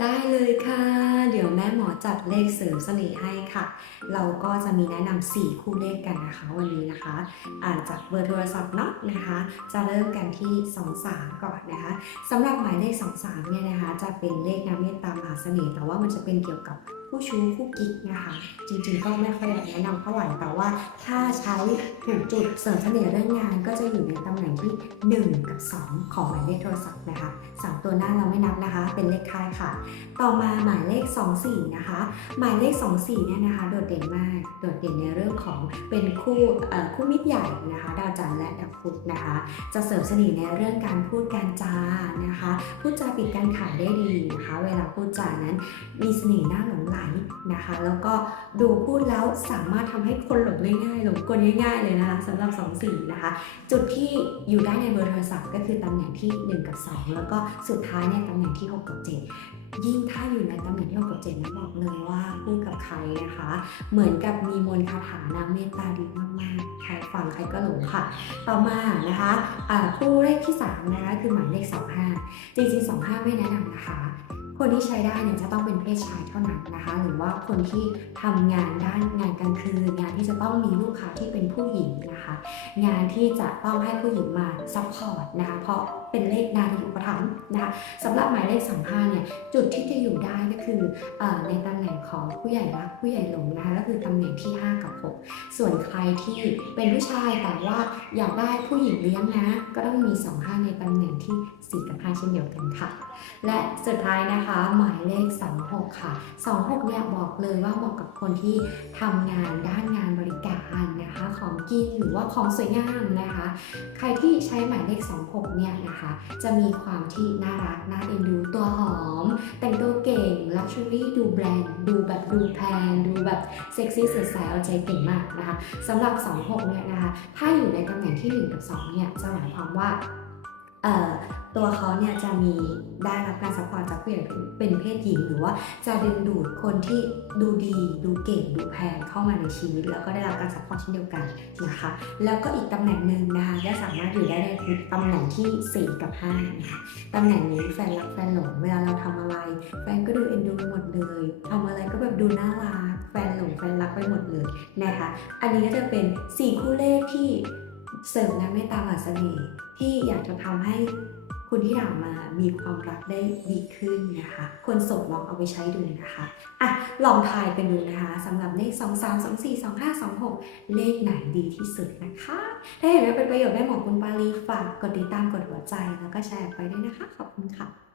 ได้เลยค่ะ เดี๋ยวแม่หมอจัดเลขเสริมเสน่ห์ให้ค่ะ เราก็จะมีแนะนำ4คู่เลขกันนะคะ วันนี้นะคะ อ่านจากเบอร์โทรศัพท์เนาะนะคะ จะเริ่มกันที่ 23 ก่อนนะคะสำหรับหมายเลข 23 เนี่ยนะคะ จะเป็นเลขน้ำเมตตามหาเสน่ห์แต่ว่ามันจะเป็นเกี่ยวกับผู้ชู้คู่กิ๊กนะคะ จริงๆก็ไม่ค่อยแนะนำเท่าไหร่แต่ว่า ถ้าใช้ถูกจุดเสริมเสน่ห์เรื่องงาน ก็จะอยู่ในตำแหน่งที่ 1 กับ 2 ของหมายเลขโทรศัพท์นะคะ ตัวหน้าเราไม่นับนะคะ เป็นเลขคายค่ะ ต่อมาหมายเลข 24 นะคะ หมายเลข 24 เนี่ยนะคะ โดดเด่นมาก โดดเด่นในเรื่องของเป็นคู่คู่มิตรใหญ่นะคะ ดาวจันทร์และดาวพุธนะคะ จะเสริมเสน่ห์ในเรื่องการพูดการจานะคะ พูดจาปิดการขายได้ดีนะคะ เวลาพูดจานั้นมีเสน่ห์น่าหลงไหลนะคะ แล้วก็ดูพูดแล้วสามารถทำให้คนหลงง่ายหลงกลง่าย ๆ เลยนะคะสำหรับ 24 นะคะ จุดที่อยู่ได้ในเบอร์โทรศัพท์ก็คือตำแหน่งที่ 1 กับ 2 แล้วก็สุดท้ายในตำแหน่งที่ 6 กับ 7 ยิ่งถ้าอยู่ในตำแหน่งที่ 6 กับ7นั้นบอกเลยว่าพูดกับใครนะคะ เหมือนกับมีมนต์คาถานางเมตตาดีมากๆ ใครฟังใครก็หลงค่ะ ต่อมานะคะคู่เลขที่3นะคะคือหมายเลข 25 จริงๆ 25 ไม่แนะนำนะคะ คนที่ใช้ได้เนี่ยจะต้องเป็นเพศชายเท่านั้นนะคะ หรือว่าคนที่ทำงานด้านงานกลางคืน งานที่จะต้องมีลูกค้าที่เป็นผู้หญิงนะคะ งานที่จะต้องให้ผู้หญิงมาซัพพอร์ตนะคะเพราะเป็นเลขนารีอุปถัมภ์นะคะสำหรับหมายเลข35เนี่ยจุดที่จะอยู่ได้ก็คือออในตำแหน่งของผู้ใหญ่รักผู้ใหญ่หลงนะคะก็คือตำแหน่งที่ 5 กับ 6 ส่วนใครที่เป็นผู้ชายแต่ว่าอยากได้ผู้หญิงเลี้ยงนะ ก็ต้องมี 25 ในตำแหน่งที่ 4 กับ 5 เช่นเดียวกันค่ะ และสุดท้ายนะคะหมายเลข 26 ค่ะ 26เนี่ยบอกเลยว่าเหมาะกับคนที่ทำงานด้านงานบริการนะคะของกินหรือว่าของสวยงามนะคะ ใครที่ใช้หมายเลข 26 เนี่ยนะคะ จะมีความที่น่ารักน่าเอ็นดูตัวหอม แต่งตัวเก่งลักชัวรี่ดูแบรนด์ดูแบบดูแพงดูแบบเซ็กซี่สดใสเอาใจเก่งมากนะคะสำหรับ 26 เนี่ยนะคะ ถ้าอยู่ในตำแหน่งที่ 1 กับ 2 เนี่ยจะหมายความว่า ตัวเขาเนี่ยจะมีได้รับการซัพพอร์ตจากผู้ใหญ่เป็นเพศหญิง หรือว่าจะดึงดูดคนที่ดูดี ดูเก่ง ดูแพงเข้ามาในชีวิต แล้วก็ได้รับการซัพพอร์ตเช่นเดียวกันนะคะ แล้วก็อีกตำแหน่งหนึ่งนะคะก็สามารถอยู่ได้ในตำแหน่งที่ 4 กับ5นะคะตำแหน่งนี้แฟนรักแฟนหลงเวลาเราทำอะไร แฟนก็ดูเอ็นดูหมดเลยทำอะไรก็แบบดูน่ารักแฟนหลงแฟนรักไปหมดเลยนะคะ อันนี้ก็จะเป็น 4 คู่เลขที่ เสริมน้ำเมตตามหาเสน่ห์ที่อยากจะทำให้คุณที่ถามมามีความรักได้ดีขึ้นนะคะคนโสดลองเอาไปใช้ดูนะคะอะลองทายกันดูนะคะสำหรับเลข 2 3 2 4 2 5 2 6 เลขไหนดีที่สุดนะคะ ถ้าเห็นว่าเป็นประโยชน์ได้หมอคุณปาลีฝากกดติดตามกดหัวใจแล้วก็แชร์ไปด้วยนะคะ ขอบคุณค่ะ